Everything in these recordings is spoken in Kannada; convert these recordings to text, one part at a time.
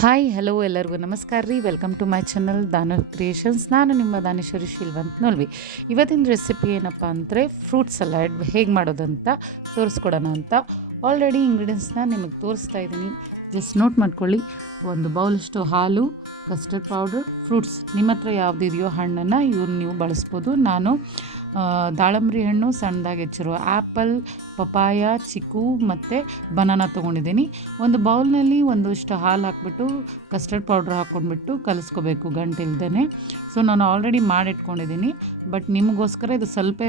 ಹಾಯ್ ಹಲೋ ಎಲ್ಲರಿಗೂ ನಮಸ್ಕಾರ ರೀ. ವೆಲ್ಕಮ್ ಟು ಮೈ ಚಾನಲ್ ದಾನ ಕ್ರಿಯೇಷನ್ಸ್. ನಾನು ನಿಮ್ಮ ದಾನೇಶ್ವರಿ ಶೀಲ್ವಂತ್ ನೋಲ್ವಿ. ಇವತ್ತಿನ ರೆಸಿಪಿ ಏನಪ್ಪ ಅಂದರೆ ಫ್ರೂಟ್ ಸಲಾಡ್ ಹೇಗೆ ಮಾಡೋದಂತ ತೋರಿಸ್ಕೊಡೋಣ ಅಂತ ಆಲ್ರೆಡಿ ಇಂಗ್ರೀಡಿಯೆಂಟ್ಸ್ನ ನಿಮಗೆ ತೋರಿಸ್ತಾ ಇದ್ದೀನಿ. ಜಸ್ಟ್ ನೋಟ್ ಮಾಡ್ಕೊಳ್ಳಿ. ಒಂದು ಬೌಲಷ್ಟು ಹಾಲು, ಕಸ್ಟರ್ಡ್ ಪೌಡ್ರ್, ಫ್ರೂಟ್ಸ್ ನಿಮ್ಮ ಹತ್ರ ಯಾವುದಿದೆಯೋ ಹಣ್ಣನ್ನು ಇವ್ರು ನೀವು ಬಳಸ್ಬೋದು. ನಾನು ದಾಳಂಬ್ರಿ ಹಣ್ಣು, ಸಣ್ಣದಾಗಿ ಹೆಚ್ಚಿರೋ ಆ್ಯಪಲ್, ಪಪಾಯ, ಚಿಕ್ಕು ಮತ್ತು ಬನಾನಾ ತೊಗೊಂಡಿದ್ದೀನಿ. ಒಂದು ಬೌಲ್ನಲ್ಲಿ ಒಂದಷ್ಟು ಹಾಲು ಹಾಕ್ಬಿಟ್ಟು ಕಸ್ಟರ್ಡ್ ಪೌಡ್ರ್ ಹಾಕ್ಕೊಂಡ್ಬಿಟ್ಟು ಕಲಿಸ್ಕೋಬೇಕು ಗಂಟಿಲ್ದೇ. ಸೊ ನಾನು ಆಲ್ರೆಡಿ ಮಾಡಿಟ್ಕೊಂಡಿದ್ದೀನಿ, ಬಟ್ ನಿಮಗೋಸ್ಕರ ಇದು ಸ್ವಲ್ಪ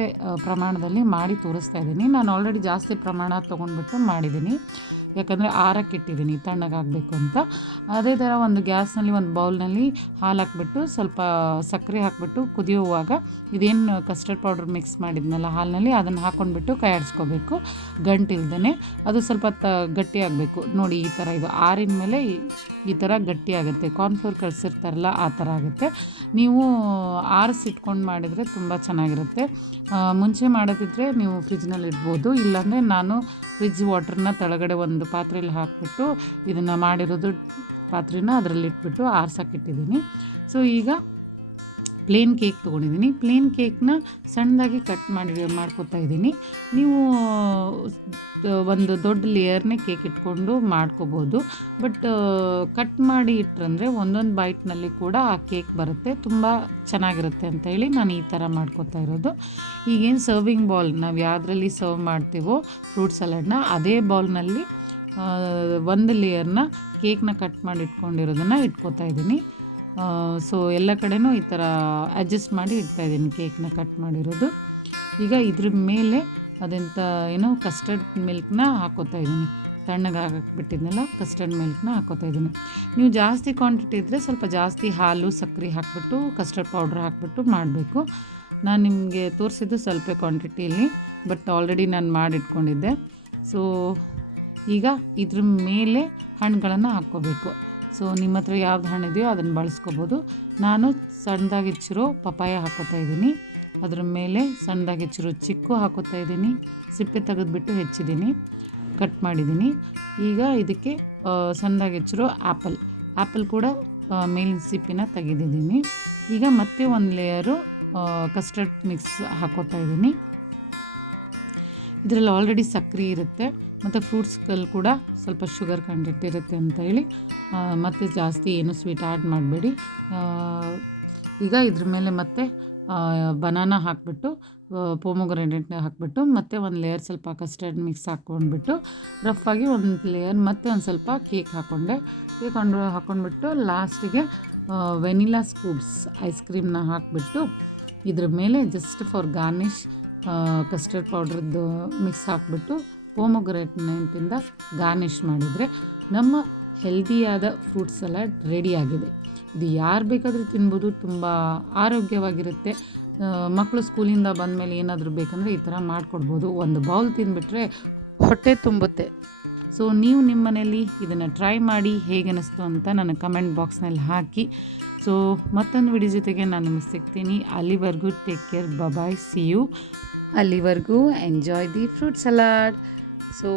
ಪ್ರಮಾಣದಲ್ಲಿ ಮಾಡಿ ತೋರಿಸ್ತಾ ಇದ್ದೀನಿ. ನಾನು ಆಲ್ರೆಡಿ ಜಾಸ್ತಿ ಪ್ರಮಾಣ ತೊಗೊಂಡ್ಬಿಟ್ಟು ಮಾಡಿದ್ದೀನಿ, ಯಾಕಂದರೆ ಆರಕ್ಕೆ ಇಟ್ಟಿದ್ದೀನಿ ತಣ್ಣಗಾಗಬೇಕು ಅಂತ. ಅದೇ ಥರ ಒಂದು ಗ್ಯಾಸ್ನಲ್ಲಿ ಒಂದು ಬೌಲ್ನಲ್ಲಿ ಹಾಲು ಹಾಕ್ಬಿಟ್ಟು ಸ್ವಲ್ಪ ಸಕ್ಕರೆ ಹಾಕ್ಬಿಟ್ಟು ಕುದಿಯುವಾಗ ಇದೇನು ಕಸ್ಟರ್ಡ್ ಪೌಡ್ರ್ ಮಿಕ್ಸ್ ಮಾಡಿದ್ನಲ್ಲ ಹಾಲಿನಲ್ಲಿ ಅದನ್ನು ಹಾಕ್ಕೊಂಡ್ಬಿಟ್ಟು ಕೈ ಆಡಿಸ್ಕೋಬೇಕು ಗಂಟಿಲ್ದೇ. ಅದು ಸ್ವಲ್ಪ ಗಟ್ಟಿಯಾಗಬೇಕು ನೋಡಿ. ಈ ಥರ ಇದು ಆರಿನ ಮೇಲೆ ಈ ಥರ ಗಟ್ಟಿಯಾಗುತ್ತೆ. ಕಾರ್ನ್ಫ್ಲೋರ್ ಕಳಿಸಿರ್ತಾರಲ್ಲ ಆ ಥರ ಆಗುತ್ತೆ. ನೀವು ಆರಿಸಿಟ್ಕೊಂಡು ಮಾಡಿದರೆ ತುಂಬ ಚೆನ್ನಾಗಿರುತ್ತೆ. ಮುಂಚೆ ಮಾಡೋದಿದ್ರೆ ನೀವು ಫ್ರಿಜ್ನಲ್ಲಿ ಇಡ್ಬೋದು, ಇಲ್ಲಾಂದರೆ ನಾನು ಫ್ರಿಜ್ ವಾಟ್ರನ್ನ ಕೆಳಗಡೆ ಒಂದು ಪಾತ್ರೆಯಲ್ಲಿ ಹಾಕಿಬಿಟ್ಟು ಇದನ್ನು ಮಾಡಿರೋದು ಪಾತ್ರೆನ ಅದರಲ್ಲಿ ಇಟ್ಬಿಟ್ಟು ಆರ್ಸೋಕ್ಕಿಟ್ಟಿದ್ದೀನಿ. ಸೊ ಈಗ ಪ್ಲೇನ್ ಕೇಕ್ ತೊಗೊಂಡಿದ್ದೀನಿ. ಪ್ಲೇನ್ ಕೇಕ್ನ ಸಣ್ಣದಾಗಿ ಕಟ್ ಮಾಡ್ಕೊತಾ ಇದ್ದೀನಿ. ನೀವು ಒಂದು ದೊಡ್ಡ ಲೇಯರ್ನೇ ಕೇಕ್ ಇಟ್ಕೊಂಡು ಮಾಡ್ಕೋಬೋದು, ಬಟ್ ಕಟ್ ಮಾಡಿ ಇಟ್ಟರಂದರೆ ಒಂದೊಂದು ಬೈಟ್ನಲ್ಲಿ ಕೂಡ ಆ ಕೇಕ್ ಬರುತ್ತೆ, ತುಂಬ ಚೆನ್ನಾಗಿರುತ್ತೆ ಅಂತ ಹೇಳಿ ನಾನು ಈ ಥರ ಮಾಡ್ಕೋತಾ ಇರೋದು. ಈಗೇನು ಸರ್ವಿಂಗ್ ಬೌಲ್ ನಾವು ಯಾವುದ್ರಲ್ಲಿ ಸರ್ವ್ ಮಾಡ್ತೀವೋ ಫ್ರೂಟ್ ಸಲಾಡ್ನ, ಅದೇ ಬೌಲ್ನಲ್ಲಿ ಒಂದು ಲೇಯರ್ನ ಕೇಕ್ನ ಕಟ್ ಮಾಡಿ ಇಟ್ಕೊಂಡಿರೋದನ್ನು ಇಟ್ಕೋತಾ ಇದ್ದೀನಿ. ಸೊ ಎಲ್ಲ ಕಡೆನೂ ಈ ಥರ ಅಡ್ಜಸ್ಟ್ ಮಾಡಿ ಇಡ್ತಾಯಿದ್ದೀನಿ ಕೇಕ್ನ ಕಟ್ ಮಾಡಿರೋದು. ಈಗ ಇದ್ರ ಮೇಲೆ ಏನೋ ಕಸ್ಟರ್ಡ್ ಮಿಲ್ಕ್ನ ಹಾಕೋತಾ ಇದ್ದೀನಿ. ತಣ್ಣಗಾಗಕ್ಕೆ ಬಿಟ್ಟಿದ್ನಲ್ಲ ಕಸ್ಟರ್ಡ್ ಮಿಲ್ಕ್ನ ಹಾಕೋತಾ ಇದ್ದೀನಿ. ನೀವು ಜಾಸ್ತಿ ಕ್ವಾಂಟಿಟಿ ಇದ್ದರೆ ಸ್ವಲ್ಪ ಜಾಸ್ತಿ ಹಾಲು, ಸಕ್ಕರೆ ಹಾಕ್ಬಿಟ್ಟು ಕಸ್ಟರ್ಡ್ ಪೌಡ್ರ್ ಹಾಕ್ಬಿಟ್ಟು ಮಾಡಬೇಕು. ನಾನು ನಿಮಗೆ ತೋರಿಸಿದ್ದು ಸ್ವಲ್ಪ ಕ್ವಾಂಟಿಟಿಯಲ್ಲಿ, ಬಟ್ ಆಲ್ರೆಡಿ ನಾನು ಮಾಡಿಟ್ಕೊಂಡಿದ್ದೆ. ಸೊ ಈಗ ಇದ್ರ ಮೇಲೆ ಹಣ್ಣುಗಳನ್ನು ಹಾಕ್ಕೋಬೇಕು. ಸೊ ನಿಮ್ಮ ಹತ್ರ ಯಾವ್ದು ಹಣ್ಣಿದೆಯೋ ಅದನ್ನು ಬಳಸ್ಕೋಬೋದು. ನಾನು ಸಣ್ಣದಾಗಿ ಹೆಚ್ಚಿರೋ ಪಪಾಯ ಹಾಕೋತಾ ಇದ್ದೀನಿ. ಅದ್ರ ಮೇಲೆ ಸಣ್ಣದಾಗಿ ಹೆಚ್ಚಿರೋ ಚಿಕ್ಕು ಹಾಕೋತಾ ಇದ್ದೀನಿ. ಸಿಪ್ಪೆ ತೆಗೆದುಬಿಟ್ಟು ಹೆಚ್ಚಿದ್ದೀನಿ, ಕಟ್ ಮಾಡಿದ್ದೀನಿ. ಈಗ ಇದಕ್ಕೆ ಸಣ್ಣದಾಗಿ ಹೆಚ್ಚಿರೋ ಆ್ಯಪಲ್ ಕೂಡ ಮೇಲಿನ ಸಿಪ್ಪಿನ ತೆಗೆದಿದ್ದೀನಿ. ಈಗ ಮತ್ತೆ ಒಂದು ಲೇಯರು ಕಸ್ಟರ್ಡ್ ಮಿಕ್ಸ್ ಹಾಕೋತಾ ಇದ್ದೀನಿ. ಇದರಲ್ಲಿ ಆಲ್ರೆಡಿ ಸಕ್ಕರೆ ಇರುತ್ತೆ ಮತ್ತು ಫ್ರೂಟ್ಸ್ಗಳು ಕೂಡ ಸ್ವಲ್ಪ ಶುಗರ್ ಕಂಟೆಂಟ್ ಇರುತ್ತೆ ಅಂತ ಹೇಳಿ ಮತ್ತು ಜಾಸ್ತಿ ಏನು ಸ್ವೀಟ್ ಆ್ಯಡ್ ಮಾಡಬೇಡಿ. ಈಗ ಇದ್ರ ಮೇಲೆ ಮತ್ತೆ ಬನಾನಾ ಹಾಕಿಬಿಟ್ಟು ಪೊಮೊಗ್ರೆನೇಟ್ನ ಹಾಕಿಬಿಟ್ಟು ಮತ್ತೆ ಒಂದು ಲೇಯರ್ ಸ್ವಲ್ಪ ಕಸ್ಟರ್ಡ್ ಮಿಕ್ಸ್ ಹಾಕ್ಕೊಂಡ್ಬಿಟ್ಟು ರಫಾಗಿ ಒಂದು ಲೇಯರ್ ಮತ್ತೆ ಒಂದು ಸ್ವಲ್ಪ ಕೇಕ್ ಹಾಕ್ಕೊಂಡ್ಬಿಟ್ಟು ಲಾಸ್ಟಿಗೆ ವೆನಿಲಾ ಸ್ಕೂಪ್ಸ್ ಐಸ್ ಕ್ರೀಮ್ನ ಹಾಕಿಬಿಟ್ಟು ಇದ್ರ ಮೇಲೆ ಜಸ್ಟ್ ಫಾರ್ ಗಾರ್ನಿಷ್ ಕಸ್ಟರ್ಡ್ ಪೌಡ್ರದ್ದು ಮಿಕ್ಸ್ ಹಾಕಿಬಿಟ್ಟು ಪೊಮೊಗ್ರೆನೇಟಿಂದ ಗಾರ್ನಿಷ್ ಮಾಡಿದರೆ ನಮ್ಮ ಹೆಲ್ದಿಯಾದ ಫ್ರೂಟ್ ಸಲಾಡ್ ರೆಡಿಯಾಗಿದೆ. ಇದು ಯಾರು ಬೇಕಾದರೂ ತಿನ್ಬೋದು, ತುಂಬ ಆರೋಗ್ಯವಾಗಿರುತ್ತೆ. ಮಕ್ಕಳು ಸ್ಕೂಲಿಂದ ಬಂದಮೇಲೆ ಏನಾದರೂ ಬೇಕಂದರೆ ಈ ಥರ ಮಾಡಿಕೊಡ್ಬೋದು. ಒಂದು ಬೌಲ್ ತಿಂದುಬಿಟ್ರೆ ಹೊಟ್ಟೆ ತುಂಬುತ್ತೆ. ಸೊ ನೀವು ನಿಮ್ಮ ಮನೇಲಿ ಇದನ್ನು ಟ್ರೈ ಮಾಡಿ ಹೇಗೆ ಅನ್ನಿಸ್ತು ಅಂತ ನನ್ನ ಕಮೆಂಟ್ ಬಾಕ್ಸ್ನಲ್ಲಿ ಹಾಕಿ. ಸೊ ಮತ್ತೊಂದು ವಿಡಿಯೋ ಜೊತೆಗೆ ನಾನು ನಿಮಗೆ ಸಿಗ್ತೀನಿ. ಅಲ್ಲಿವರೆಗೂ take care, bye, see you. ಅಲ್ಲಿವರೆಗೂ enjoy the fruit salad. So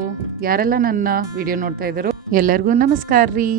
ಯಾರೆಲ್ಲ ನನ್ನ ವಿಡಿಯೋ ನೋಡ್ತಾ ಇದ್ದಾರೋ ಎಲ್ಲರಿಗೂ ನಮಸ್ಕಾರ ರೀ.